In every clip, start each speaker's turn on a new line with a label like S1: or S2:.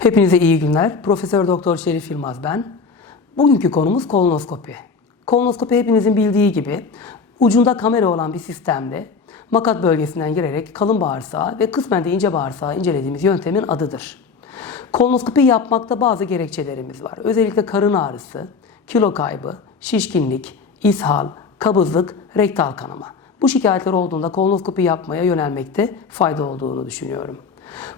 S1: Hepinize iyi günler. Profesör Doktor Şerif Yılmaz ben. Bugünkü konumuz kolonoskopi. Kolonoskopi hepinizin bildiği gibi ucunda kamera olan bir sistemde makat bölgesinden girerek kalın bağırsağı ve kısmen de ince bağırsağı incelediğimiz yöntemin adıdır. Kolonoskopi yapmakta bazı gerekçelerimiz var. Özellikle karın ağrısı, kilo kaybı, şişkinlik, ishal, kabızlık, rektal kanama. Bu şikayetler olduğunda kolonoskopi yapmaya yönelmekte fayda olduğunu düşünüyorum.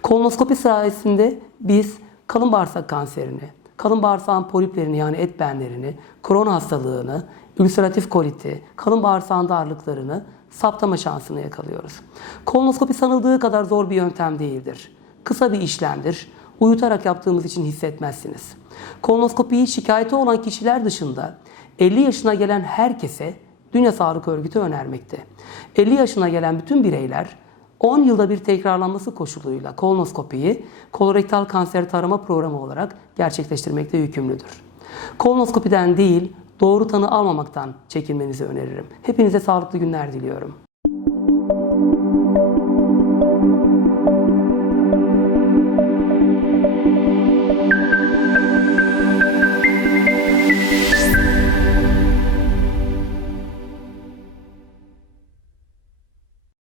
S1: Kolonoskopi sayesinde biz kalın bağırsak kanserini, kalın bağırsağın poliplerini yani et benlerini, kron hastalığını, ülseratif koliti, kalın bağırsağın darlıklarını saptama şansını yakalıyoruz. Kolonoskopi sanıldığı kadar zor bir yöntem değildir. Kısa bir işlemdir uyutarak yaptığımız için hissetmezsiniz. Kolonoskopiyi şikayeti olan kişiler dışında 50 yaşına gelen herkese Dünya Sağlık Örgütü önermekte. 50 yaşına gelen bütün bireyler 10 yılda bir tekrarlanması koşuluyla kolonoskopiyi kolorektal kanser tarama programı olarak gerçekleştirmekte yükümlüdür. Kolonoskopiden değil, doğru tanı almamaktan çekinmenizi öneririm. Hepinize sağlıklı günler diliyorum.